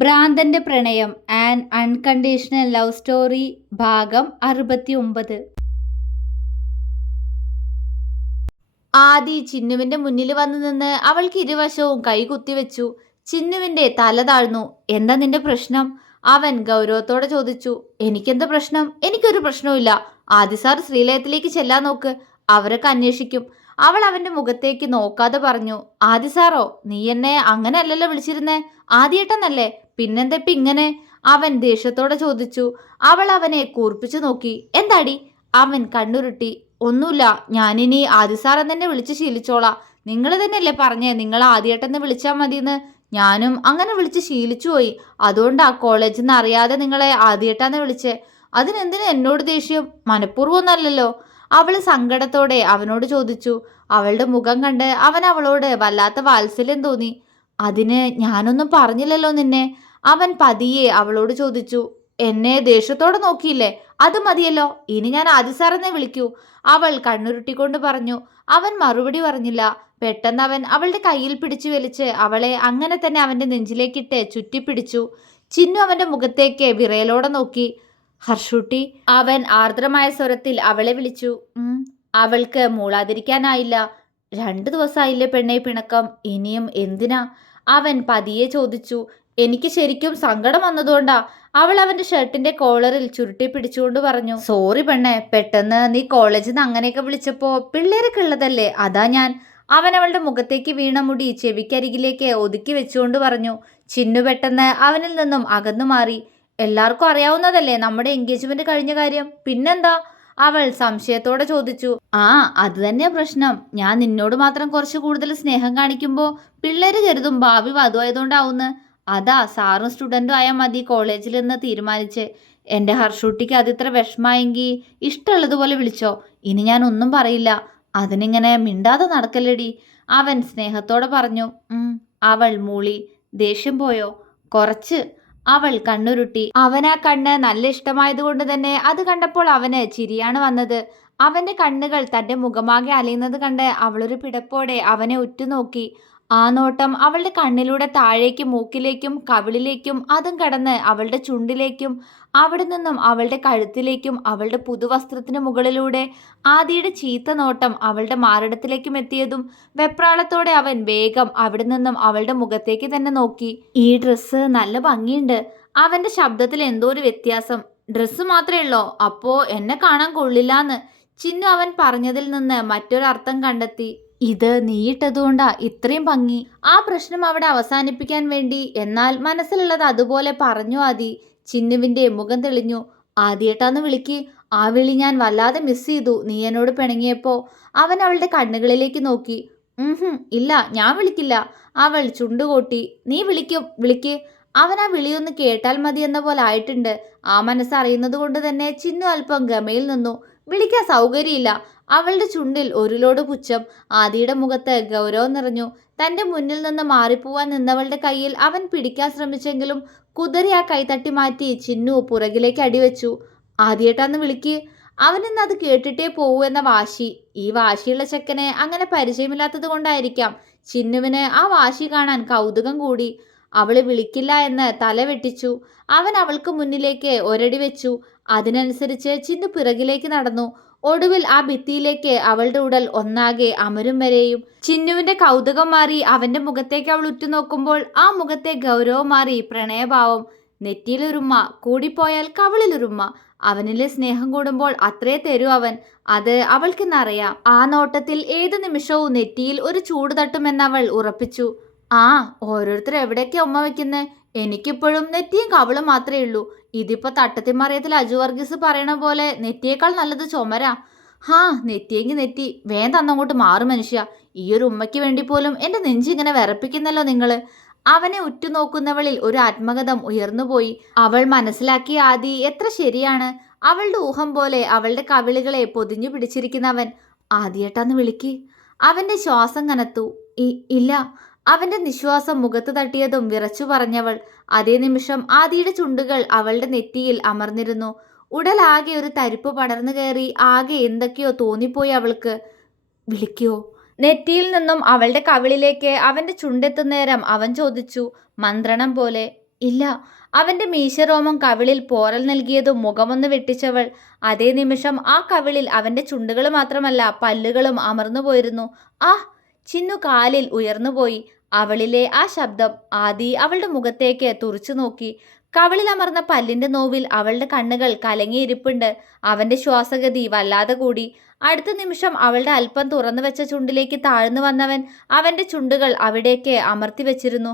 ഭ്രാന്തന്റെ പ്രണയം an unconditional love story ഭാഗം 69. ആദി ചിന്നുവിന്റെ മുന്നിൽ വന്നു നിന്ന് അവൾക്ക് ഇരുവശവും കൈ കുത്തിവെച്ചു. ചിന്നുവിന്റെ തല താഴ്ന്നു. എന്താ നിന്റെ പ്രശ്നം? അവൻ ഗൗരവത്തോടെ ചോദിച്ചു. എനിക്കെന്താ പ്രശ്നം? എനിക്കൊരു പ്രശ്നവുമില്ല. ആദി സാർ ശ്രീലയത്തിലേക്ക് ചെല്ലാൻ നോക്ക്, അവരൊക്കെ അന്വേഷിക്കും. അവൾ അവന്റെ മുഖത്തേക്ക് നോക്കാതെ പറഞ്ഞു. ആദി സാറോ? നീ എന്നെ അങ്ങനെ അല്ലല്ലോ വിളിച്ചിരുന്നേ, ആദിയേട്ടനല്ലേ? പിന്നെന്താ ഇപ്പൊ ഇങ്ങനെ? അവൻ ദേഷ്യത്തോടെ ചോദിച്ചു. അവൾ അവനെ കൂർപ്പിച്ചു നോക്കി. എന്താടി? അവൻ കണ്ണുരുട്ടി. ഒന്നുമില്ല, ഞാനിനി ആദി സാർ എന്നെ വിളിച്ച് ശീലിച്ചോളാം. നിങ്ങൾ തന്നെയല്ലേ പറഞ്ഞേ നിങ്ങൾ ആദ്യേട്ടെന്ന് വിളിച്ചാൽ മതിയെന്ന്? ഞാനും അങ്ങനെ വിളിച്ച് ശീലിച്ചു പോയി. അതുകൊണ്ടാ കോളേജിൽ നിന്ന് അറിയാതെ നിങ്ങളെ ആദ്യേട്ടാന്ന് വിളിച്ചേ. അതിനെന്തിനാ എന്നോട് ദേഷ്യം? മനഃപൂർവ്വമൊന്നല്ലല്ലോ. അവള് സങ്കടത്തോടെ അവനോട് ചോദിച്ചു. അവളുടെ മുഖം കണ്ട് അവൻ അവളോട് വല്ലാത്ത വാത്സല്യം തോന്നി. അതിന് ഞാനൊന്നും പറഞ്ഞില്ലല്ലോ നിന്നെ. അവൻ പതിയെ അവളോട് ചോദിച്ചു. എന്നെ ദേഷ്യത്തോടെ നോക്കിയില്ലേ? അത് മതിയല്ലോ, ഇനി ഞാൻ ആദി സാറെന്നെ വിളിക്കൂ. അവൾ കണ്ണുരുട്ടിക്കൊണ്ട് പറഞ്ഞു. അവൻ മറുപടി പറഞ്ഞില്ല. പെട്ടെന്ന് അവൻ അവളുടെ കയ്യിൽ പിടിച്ചു വലിച്ച് അവളെ അങ്ങനെ തന്നെ അവന്റെ നെഞ്ചിലേക്കിട്ട് ചുറ്റിപ്പിടിച്ചു. ചിന്നു അവന്റെ മുഖത്തേക്ക് വിറയലോടെ നോക്കി. ഹർഷൂട്ടി, അവൻ ആർദ്രമായ സ്വരത്തിൽ അവളെ വിളിച്ചു. അവൾക്ക് മൂളാതിരിക്കാനായില്ല. 2 ദിവസമായില്ലേ പെണ്ണെ പിണക്കം, ഇനിയും എന്തിനാ? അവൻ പതിയെ ചോദിച്ചു. എനിക്ക് ശരിക്കും സങ്കടം വന്നതുകൊണ്ടാ. അവൾ അവന്റെ ഷർട്ടിന്റെ കോളറിൽ ചുരുട്ടി പിടിച്ചുകൊണ്ട് പറഞ്ഞു. സോറി പെണ്ണെ, പെട്ടെന്ന് നീ കോളേജിൽ നിന്ന് അങ്ങനെയൊക്കെ വിളിച്ചപ്പോ പിള്ളേരൊക്കെ ഉള്ളതല്ലേ, അതാ ഞാൻ. അവൻ അവളുടെ മുഖത്തേക്ക് വീണ മുടി ചെവിക്കരികിലേക്ക് ഒതുക്കി വെച്ചുകൊണ്ട് പറഞ്ഞു. ചിന്നു പെട്ടെന്ന് അവനിൽ നിന്നും അകന്നു മാറി. എല്ലാവർക്കും അറിയാവുന്നതല്ലേ നമ്മുടെ എൻഗേജ്മെന്റ് കഴിഞ്ഞ കാര്യം, പിന്നെന്താ? അവൾ സംശയത്തോടെ ചോദിച്ചു. അത് തന്നെയാ പ്രശ്നം. ഞാൻ നിന്നോട് മാത്രം കുറച്ച് കൂടുതൽ സ്നേഹം കാണിക്കുമ്പോൾ പിള്ളേര് കരുതും ഭാവി വധുവായതുകൊണ്ടാവുന്ന്. അതാ സാറും സ്റ്റുഡൻറ്റും ആയാൽ മതി കോളേജിൽ നിന്ന് തീരുമാനിച്ച്. എൻ്റെ ഹർഷൂട്ടിക്ക് അതിത്ര വിഷമായെങ്കിൽ ഇഷ്ടമുള്ളതുപോലെ വിളിച്ചോ, ഇനി ഞാൻ ഒന്നും പറയില്ല. അതിനിങ്ങനെ മിണ്ടാതെ നടക്കല്ലടി, അവൻ സ്നേഹത്തോടെ പറഞ്ഞു. അവൾ മൂളി. ദേഷ്യം പോയോ? കുറച്ച്. അവൾ കണ്ണുരുട്ടി. അവനാ കണ്ണ് നല്ല ഇഷ്ടമായതുകൊണ്ട് തന്നെ അത് കണ്ടപ്പോൾ അവന് ചിരിയാണ് വന്നത്. അവന്റെ കണ്ണുകൾ തന്റെ മുഖമാകെ അലയുന്നത് കണ്ട് അവളൊരു പിടപ്പോടെ അവനെ ഉറ്റുനോക്കി. ആ നോട്ടം അവളുടെ കണ്ണിലൂടെ താഴേക്കും മൂക്കിലേക്കും കവിളിലേക്കും അതും കടന്ന് അവളുടെ ചുണ്ടിലേക്കും അവിടെ നിന്നും അവളുടെ കഴുത്തിലേക്കും അവളുടെ പുതുവസ്ത്രത്തിന് മുകളിലൂടെ ആദിയുടെ ചീത്ത നോട്ടം അവളുടെ മാറിടത്തിലേക്കും എത്തിയതും വെപ്രാളത്തോടെ അവൻ വേഗം അവിടെ നിന്നും അവളുടെ മുഖത്തേക്ക് തന്നെ നോക്കി. ഈ ഡ്രസ്സ് നല്ല ഭംഗിയുണ്ട്. അവന്റെ ശബ്ദത്തിൽ എന്തോ ഒരു വ്യത്യാസം. ഡ്രസ്സ് മാത്രമേ ഉള്ളോ? അപ്പോ എന്നെ കാണാൻ കൊള്ളില്ലാന്ന് ചിന്നു അവൻ പറഞ്ഞതിൽ നിന്ന് മറ്റൊരർത്ഥം കണ്ടെത്തി. ഇത് നീയിട്ടതുകൊണ്ടാ ഇത്രയും ഭംഗി. ആ പ്രശ്നം അവിടെ അവസാനിപ്പിക്കാൻ വേണ്ടി എന്നാൽ മനസ്സിലുള്ളത് അതുപോലെ പറഞ്ഞു ആദി. ചിന്നുവിന്റെ മുഖം തെളിഞ്ഞു. ആദ്യേട്ടാന്ന് വിളിക്ക്. ആ വിളി ഞാൻ വല്ലാതെ മിസ് ചെയ്തു നീ എന്നോട് പിണങ്ങിയപ്പോ. അവൻ അവളുടെ കണ്ണുകളിലേക്ക് നോക്കി. ഇല്ല, ഞാൻ വിളിക്കില്ല. അവൾ ചുണ്ടുകൊട്ടി. നീ വിളിക്ക്. അവൻ ആ വിളിയൊന്ന് കേട്ടാൽ മതി എന്ന പോലെ ആയിട്ടുണ്ട്. ആ മനസ്സറിയുന്നത് കൊണ്ട് തന്നെ ചിന്നു അല്പം ഗമയിൽ നിന്നു. വിളിക്കാൻ സൗകര്യമില്ല. അവളുടെ ചുണ്ടിൽ ഒരു ലോട് പുച്ഛം. ആദിയുടെ മുഖത്ത് ഗൗരവം നിറഞ്ഞു. തന്റെ മുന്നിൽ നിന്ന് മാറിപ്പോവാൻ നിന്നവളുടെ കയ്യിൽ അവൻ പിടിക്കാൻ ശ്രമിച്ചെങ്കിലും കുതിരി ആ കൈ തട്ടി മാറ്റി ചിന്നു പുറകിലേക്ക് അടിവെച്ചു. ആദ്യേട്ടാന്ന് വിളിക്ക്. അവനിന്ന് അത് കേട്ടിട്ടേ പോവൂ എന്ന വാശി. ഈ വാശിയുള്ള ചെക്കനെ അങ്ങനെ പരിചയമില്ലാത്തത് കൊണ്ടായിരിക്കാം ചിന്നുവിന് ആ വാശി കാണാൻ കൗതുകം കൂടി. അവള് വിളിക്കില്ല എന്ന് തല വെട്ടിച്ചു. അവൻ അവൾക്ക് മുന്നിലേക്ക് ഒരടി വെച്ചു. അതിനനുസരിച്ച് ചിന്നു പിറകിലേക്ക് നടന്നു. ഒടുവിൽ ആ ഭിത്തിയിലേക്ക് അവളുടെ ഉടൽ ഒന്നാകെ അമരും വരെയും. ചിന്നുവിന്റെ കൗതുകം മാറി അവന്റെ മുഖത്തേക്ക് അവൾ ഉറ്റുനോക്കുമ്പോൾ ആ മുഖത്തെ ഗൗരവം മാറി പ്രണയഭാവം. നെറ്റിയിലൊരുമ്മ, കൂടിപ്പോയാൽ കവിളിലൊരുമ്മ. അവനിലെ സ്നേഹം കൂടുമ്പോൾ അത്രേ തരൂ അവൻ. അത് അവൾക്കിന്നറിയാം. ആ നോട്ടത്തിൽ ഏതു നിമിഷവും നെറ്റിയിൽ ഒരു ചൂട് തട്ടുമെന്നവൾ ഉറപ്പിച്ചു. ഓരോരുത്തർ എവിടേക്കാ ഉമ്മ വെക്കുന്നേ? എനിക്കിപ്പോഴും നെറ്റിയും കവിളും മാത്രമേ ഉള്ളൂ. ഇതിപ്പോ തട്ടത്തിമറിയത്തിൽ അജു വർഗീസ് പറയണ പോലെ നെറ്റിയേക്കാൾ നല്ലത് ചുമരാ. നെറ്റിയെങ്കിൽ നെറ്റി, വേന്തന്നങ്ങോട്ട് മാറും മനുഷ്യ. ഈ ഒരു ഉമ്മയ്ക്ക് വേണ്ടി പോലും എന്റെ നെഞ്ചിങ്ങനെ വിറപ്പിക്കുന്നല്ലോ നിങ്ങള്. അവനെ ഉറ്റുനോക്കുന്നവളിൽ ഒരു ആത്മഗതം ഉയർന്നുപോയി. അവൾ മനസ്സിലാക്കിയ ആദി എത്ര ശരിയാണ്. അവളുടെ ഊഹം പോലെ അവളുടെ കവിളുകളെ പൊതിഞ്ഞു പിടിച്ചിരിക്കുന്നവൻ. ആദിയേട്ടാന്ന് വിളിക്ക്. അവന്റെ ശ്വാസം കനത്തു. ഇല്ല. അവന്റെ നിശ്വാസം മുഖത്ത് തട്ടിയതും വിറച്ചു പറഞ്ഞവൾ. അതേ നിമിഷം ആദിയുടെ ചുണ്ടുകൾ അവളുടെ നെറ്റിയിൽ അമർന്നിരുന്നു. ഉടലാകെ ഒരു തരിപ്പ് പടർന്നു കയറി. ആകെ എന്തൊക്കെയോ തോന്നിപ്പോയി അവൾക്ക്. വിളിക്കോ? നെറ്റിയിൽ നിന്നും അവളുടെ കവിളിലേക്ക് അവന്റെ ചുണ്ടെത്തുന്നേരം അവൻ ചോദിച്ചു, മന്ത്രണം പോലെ. ഇല്ല. അവന്റെ മീശരോമം കവിളിൽ പോറൽ നൽകിയതും മുഖമൊന്ന് വെട്ടിച്ചവൾ. അതേ നിമിഷം ആ കവിളിൽ അവന്റെ ചുണ്ടുകൾ മാത്രമല്ല പല്ലുകളും അമർന്നു പോയിരുന്നു. ആ! ചിന്നു കാലിൽ ഉയർന്നുപോയി. അവളിലെ ആ ശബ്ദം. ആദി അവളുടെ മുഖത്തേക്ക് തുറിച്ചു നോക്കി. കവിളിൽ അമർന്ന പല്ലിന്റെ നോവിൽ അവളുടെ കണ്ണുകൾ കലങ്ങിയിരിപ്പുണ്ട്. അവന്റെ ശ്വാസഗതി വല്ലാതെ കൂടി. അടുത്ത നിമിഷം അവളുടെ അല്പം തുറന്നു വെച്ച ചുണ്ടിലേക്ക് താഴ്ന്നു വന്നവൻ അവന്റെ ചുണ്ടുകൾ അവിടേക്ക് അമർത്തി വെച്ചിരുന്നു.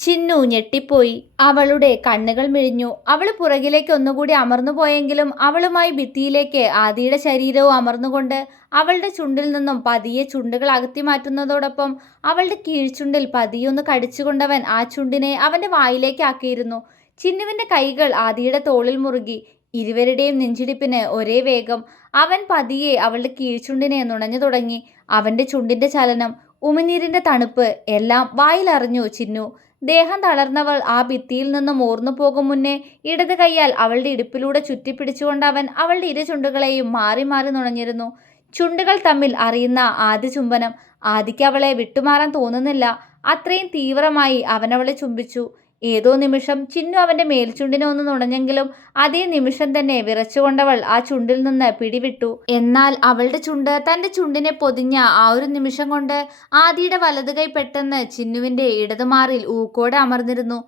ചിന്നു ഞെട്ടിപ്പോയി. അവളുടെ കണ്ണുകൾ മിഴിഞ്ഞു. അവള് പുറകിലേക്ക് ഒന്നുകൂടി അമർന്നു പോയെങ്കിലും അവളുമായി ഭിത്തിയിലേക്ക് ആദിയുടെ ശരീരവും അമർന്നുകൊണ്ട് അവളുടെ ചുണ്ടിൽ നിന്നും പതിയെ ചുണ്ടുകൾ അകത്തി മാറ്റുന്നതോടൊപ്പം അവളുടെ കീഴ്ചുണ്ടിൽ പതിയൊന്ന് കടിച്ചുകൊണ്ടവൻ ആ ചുണ്ടിനെ അവന്റെ വായിലേക്ക് ആക്കിയിരുന്നു. ചിന്നുവിന്റെ കൈകൾ ആദിയുടെ തോളിൽ മുറുകി. ഇരുവരുടെയും നെഞ്ചിടിപ്പിന് ഒരേ വേഗം. അവൻ പതിയെ അവളുടെ കീഴ്ചുണ്ടിനെ നുണഞ്ഞു തുടങ്ങി. അവന്റെ ചുണ്ടിന്റെ ചലനം, ഉമിനീരിന്റെ തണുപ്പ് എല്ലാം വായിലറിഞ്ഞു ചിന്നു. ദേഹം തളർന്നവൾ ആ ഭിത്തിയിൽ നിന്നും ഓർന്നു പോകും മുന്നേ ഇടത് കൈയാൽ അവളുടെ ഇടുപ്പിലൂടെ ചുറ്റിപ്പിടിച്ചുകൊണ്ട് അവൻ അവളുടെ ഇരു ചുണ്ടുകളെയും മാറി മാറി നുണഞ്ഞിരുന്നു. ചുണ്ടുകൾ തമ്മിൽ അറിയുന്ന ആദ്യ ചുംബനം. ആദിക്ക് അവളെ വിട്ടുമാറാൻ തോന്നുന്നില്ല. അത്രയും തീവ്രമായി അവനവളെ ചുംബിച്ചു. ഏതോ നിമിഷം ചിന്നു അവന്റെ മേൽചുണ്ടിനെ ഒന്ന് നുണഞ്ഞെങ്കിലും അതേ നിമിഷം തന്നെ വിറച്ചുകൊണ്ടവൾ ആ ചുണ്ടിൽ നിന്ന് പിടിവിട്ടു. എന്നാൽ അവളുടെ ചുണ്ട് തന്റെ ചുണ്ടിനെ പൊതിഞ്ഞ ആ ഒരു നിമിഷം കൊണ്ട് ആദിയുടെ വലതുകൈ പെട്ടെന്ന് ചിന്നുവിന്റെ ഇടതുമാറിൽ ഊക്കോടെ അമർന്നിരുന്നു.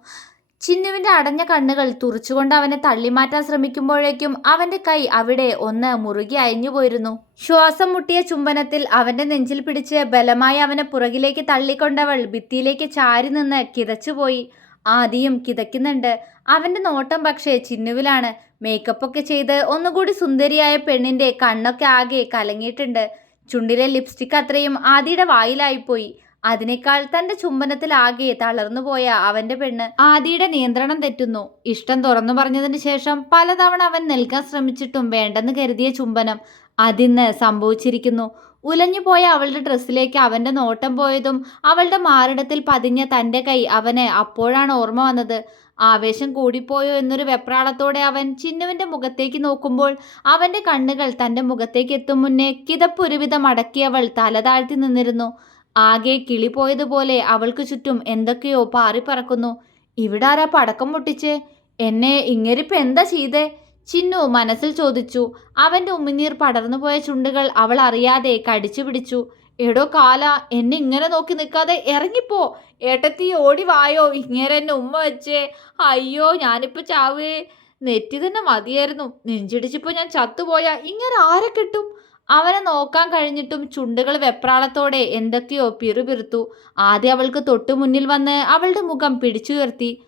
ചിന്നുവിന്റെ അടഞ്ഞ കണ്ണുകൾ തുറച്ചുകൊണ്ട് അവനെ തള്ളിമാറ്റാൻ ശ്രമിക്കുമ്പോഴേക്കും അവന്റെ കൈ അവിടെ ഒന്ന് മുറുകി അയഞ്ഞുപോയിരുന്നു. ശ്വാസം മുട്ടിയ ചുംബനത്തിൽ അവന്റെ നെഞ്ചിൽ പിടിച്ച് ബലമായി അവനെ പുറകിലേക്ക് തള്ളിക്കൊണ്ടവൾ ഭിത്തിയിലേക്ക് ചാരി നിന്ന് കിതച്ചുപോയി. ആദിയും കിതയ്ക്കുന്നുണ്ട്. അവന്റെ നോട്ടം പക്ഷേ ചിന്നുവിലാണ്. മേക്കപ്പൊക്കെ ചെയ്ത് ഒന്നുകൂടി സുന്ദരിയായ പെണ്ണിന്റെ കണ്ണൊക്കെ ആകെ കലങ്ങിയിട്ടുണ്ട്. ചുണ്ടിലെ ലിപ്സ്റ്റിക് അത്രയും ആദിയുടെ വായിലായിപ്പോയി. അതിനേക്കാൾ തന്റെ ചുംബനത്തിൽ ആകെ തളർന്നുപോയ അവന്റെ പെണ്ണ്. ആദിയുടെ നിയന്ത്രണം തെറ്റുന്നു. ഇഷ്ടം തുറന്നു പറഞ്ഞതിന് ശേഷം പലതവണ അവൻ നൽകാൻ ശ്രമിച്ചിട്ടും വേണ്ടെന്ന് കരുതിയ ചുംബനം അതിന്ന് സംഭവിച്ചിരിക്കുന്നു. ഉലഞ്ഞുപോയ അവളുടെ ഡ്രസ്സിലേക്ക് അവന്റെ നോട്ടം പോയതും അവളുടെ മാറിടത്തിൽ പതിഞ്ഞ തന്റെ കൈ അവന് അപ്പോഴാണ് ഓർമ്മ വന്നത്. ആവേശം കൂടിപ്പോയോ എന്നൊരു വെപ്രാളത്തോടെ അവൻ ചിന്നുവിന്റെ മുഖത്തേക്ക് നോക്കുമ്പോൾ അവന്റെ കണ്ണുകൾ തന്റെ മുഖത്തേക്ക് എത്തും മുന്നേ കിതപ്പൊരുവിധം അടക്കിയവൾ തല താഴ്ത്തി നിന്നിരുന്നു. ആകെ കിളി പോയതുപോലെ അവൾക്ക് ചുറ്റും എന്തൊക്കെയോ പാറിപ്പറക്കുന്നു. ഇവിടെ ആരാ പടക്കം പൊട്ടിച്ചേ? എന്നെ ഇങ്ങേരിപ്പ് എന്താ ചെയ്തേ? ചിന്നു മനസ്സിൽ ചോദിച്ചു. അവന്റെ ഉമിനീർ പടർന്നുപോയ ചുണ്ടുകൾ അവൾ അറിയാതെ കടിച്ചു പിടിച്ചു. എടോ കാല, എന്നെ ഇങ്ങനെ നോക്കി നിൽക്കാതെ ഇറങ്ങിപ്പോ. ഏട്ടത്തി ഓടി വായോ, ഇങ്ങനെ എന്നെ ഉമ്മ വെച്ചേ. അയ്യോ, ഞാനിപ്പോ ചാവേ. നെറ്റി തന്നെ മതിയായിരുന്നു. നെഞ്ചിടിച്ചിപ്പോ ഞാൻ ചത്തുപോയാ ഇങ്ങനെ ആരെ കിട്ടും? അവനെ നോക്കാൻ കഴിഞ്ഞിട്ടും ചുണ്ടുകൾ വെപ്രാളത്തോടെ എന്തൊക്കെയോ പിറുപിറുത്തു. ആദ്യം അവൾക്ക് തൊട്ടു മുന്നിൽ വന്ന് അവളുടെ മുഖം പിടിച്ചുയർത്തി.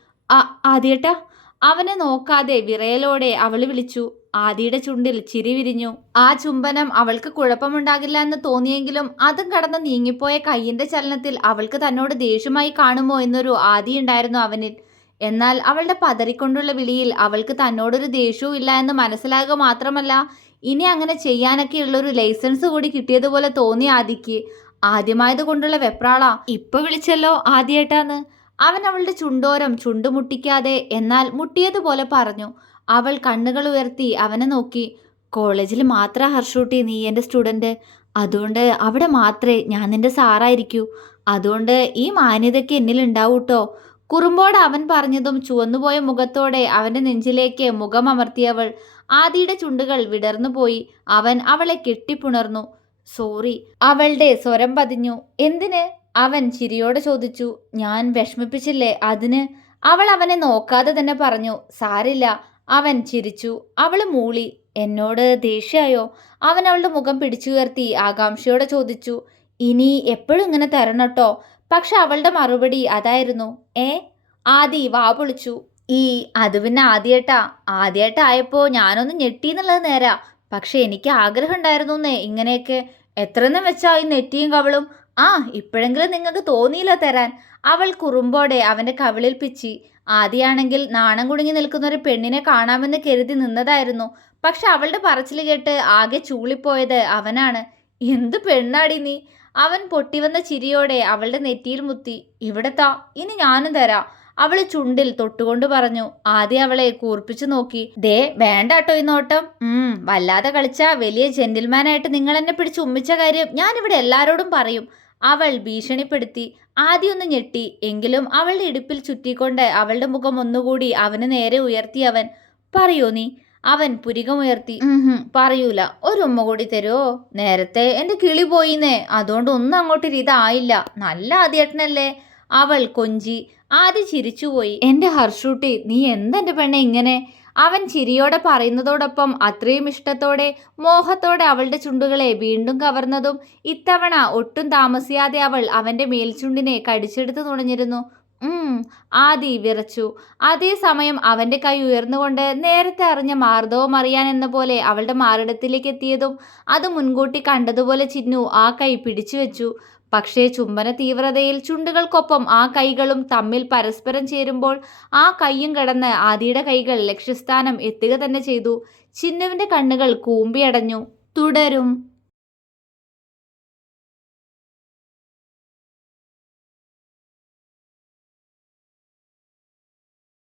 ആദ്യേട്ടാ. അവനെ നോക്കാതെ വിറയലോടെ അവൾ വിളിച്ചു. ആദിയുടെ ചുണ്ടിൽ ചിരി വിരിഞ്ഞു. ആ ചുംബനം അവൾക്ക് കുഴപ്പമുണ്ടാകില്ല എന്ന് തോന്നിയെങ്കിലും അതും കടന്ന് നീങ്ങിപ്പോയ കയ്യിന്റെ ചലനത്തിൽ അവൾക്ക് തന്നോട് ദേഷ്യമായി കാണുമോ എന്നൊരു ആദിയുണ്ടായിരുന്നു അവനിൽ. എന്നാൽ അവളുടെ പതറിക്കൊണ്ടുള്ള വിളിയിൽ അവൾക്ക് തന്നോടൊരു ദേഷ്യവും ഇല്ല എന്ന് മനസ്സിലാകുക മാത്രമല്ല ഇനി അങ്ങനെ ചെയ്യാനൊക്കെയുള്ളൊരു ലൈസൻസ് കൂടി കിട്ടിയതുപോലെ തോന്നി ആദിക്ക്. ആദ്യമായത് കൊണ്ടുള്ള വെപ്രാള. ഇപ്പൊ വിളിച്ചല്ലോ ആദ്യേട്ടാന്ന്. അവൻ അവളുടെ ചുണ്ടോരം ചുണ്ടുമുട്ടിക്കാതെ എന്നാൽ മുട്ടിയതുപോലെ പറഞ്ഞു. അവൾ കണ്ണുകൾ ഉയർത്തി അവനെ നോക്കി. കോളേജിൽ മാത്രം ഹർഷൂട്ടി നീ എൻ്റെ സ്റ്റുഡൻറ്റ്. അതുകൊണ്ട് അവിടെ മാത്രമേ ഞാൻ നിൻ്റെ സാറായിരിക്കൂ. അതുകൊണ്ട് ഈ മാന്യതയ്ക്ക് എന്നിലുണ്ടാവൂട്ടോ. കുറുമ്പോടെ അവൻ പറഞ്ഞതും ചുവന്നുപോയ മുഖത്തോടെ അവൻ്റെ നെഞ്ചിലേക്ക് മുഖം അമർത്തിയവൾ. ആദിയുടെ ചുണ്ടുകൾ വിടർന്നുപോയി. അവൻ അവളെ കെട്ടിപ്പുണർന്നു. സോറി. അവളുടെ സ്വരം പതിഞ്ഞു. എന്തിന്? അവൻ ചിരിയോടെ ചോദിച്ചു. ഞാൻ വിഷമിപ്പിച്ചില്ലേ അതിന്? അവൾ അവനെ നോക്കാതെ തന്നെ പറഞ്ഞു. സാരില്ല. അവൻ ചിരിച്ചു. അവൾ മൂളി. എന്നോട് ദേഷ്യായോ? അവൻ അവളുടെ മുഖം പിടിച്ചുയർത്തി ആകാംക്ഷയോടെ ചോദിച്ചു. ഇനി എപ്പോഴും ഇങ്ങനെ തരണട്ടോ. പക്ഷെ അവളുടെ മറുപടി അതായിരുന്നു. ആദി വാ പൊളിച്ചു. അത് പിന്നെ ആദ്യമായിട്ടായപ്പോൾ ഞാനൊന്ന് ഞെട്ടിന്നുള്ളത് നേരാ. പക്ഷെ എനിക്ക് ആഗ്രഹം ഉണ്ടായിരുന്നേ ഇങ്ങനെയൊക്കെ. എത്രയെന്ന് വെച്ചാ ഈ നെറ്റിയും കവളും. ഇപ്പോഴെങ്കിലും നിങ്ങൾക്ക് തോന്നിയില്ല തരാൻ. അവൾ കുറുമ്പോടെ അവന്റെ കവിളിൽ പിച്ചി. ആദ്യമാണെങ്കിൽ നാണം കുടുങ്ങി നിൽക്കുന്ന ഒരു പെണ്ണിനെ കാണാമെന്ന് കരുതി നിന്നതായിരുന്നു. പക്ഷെ അവളുടെ പറച്ചിൽ കേട്ട് ആകെ ചൂളിപ്പോയത് അവനാണ്. എന്ത് പെണ്ണാടി നീ? അവൻ പൊട്ടിവന്ന ചിരിയോടെ അവളുടെ നെറ്റിയിൽ മുത്തി. ഇവിടെത്താ, ഇനി ഞാനും തരാം. അവള് ചുണ്ടിൽ തൊട്ടുകൊണ്ട് പറഞ്ഞു. ആദ്യം അവളെ കൂർപ്പിച്ചു നോക്കി. ദേ വേണ്ടാട്ടോ ഈ നോട്ടം. വല്ലാതെ കളിച്ച വലിയ ജെന്റിൽമാനായിട്ട് നിങ്ങൾ എന്നെ പിടിച്ച് ഉമ്മിച്ച കാര്യം ഞാനിവിടെ എല്ലാവരോടും പറയും. അവൾ ഭീഷണിപ്പെടുത്തി. ആദ്യമൊന്ന് ഞെട്ടി. എങ്കിലും അവളുടെ ഇടുപ്പിൽ ചുറ്റിക്കൊണ്ട് അവളുടെ മുഖം ഒന്നുകൂടി അവന് നേരെ ഉയർത്തിയവൻ. പറയൂ നീ. അവൻ പുരികമുയർത്തി. പറയൂല. ഒരു ഉമ്മ കൂടി തരുമോ? നേരത്തെ എൻ്റെ കിളി പോയിന്നേ, അതുകൊണ്ട് ഒന്നും അങ്ങോട്ട് ഇതായില്ല. നല്ല ആദ്യേട്ടനല്ലേ? അവൾ കൊഞ്ചി. ആദ്യ ചിരിച്ചുപോയി. എൻ്റെ ഹർഷൂട്ടി, നീ എന്തെൻ്റെ പെണ്ണെ ഇങ്ങനെ? അവൻ ചിരിയോടെ പറയുന്നതോടൊപ്പം അത്രയും ഇഷ്ടത്തോടെ മോഹത്തോടെ അവളുടെ ചുണ്ടുകളെ വീണ്ടും കവർന്നതും ഇത്തവണ ഒട്ടും താമസിയാതെ അവൾ അവൻ്റെ മേൽചുണ്ടിനെ കടിച്ചെടുത്ത് നുണഞ്ഞിരുന്നു. ആദി വിറച്ചു. അതേസമയം അവൻ്റെ കൈ ഉയർന്നുകൊണ്ട് നേരത്തെ അറിഞ്ഞ മാർദ്ദവം അറിയാനെന്ന പോലെ അവളുടെ മാറിടത്തിലേക്ക് എത്തിയതും അത് മുൻകൂട്ടി കണ്ടതുപോലെ ചിന്നു ആ കൈ പിടിച്ചു വെച്ചു. പക്ഷേ ചുംബന തീവ്രതയിൽ ചുണ്ടുകൾക്കൊപ്പം ആ കൈകളും തമ്മിൽ പരസ്പരം ചേരുമ്പോൾ ആ കൈയും കടന്ന് ആദിയുടെ കൈകൾ ലക്ഷ്യസ്ഥാനം എത്തുക തന്നെ ചെയ്തു. ചിന്നുവിൻ്റെ കണ്ണുകൾ കൂമ്പിയടഞ്ഞു. തുടരും.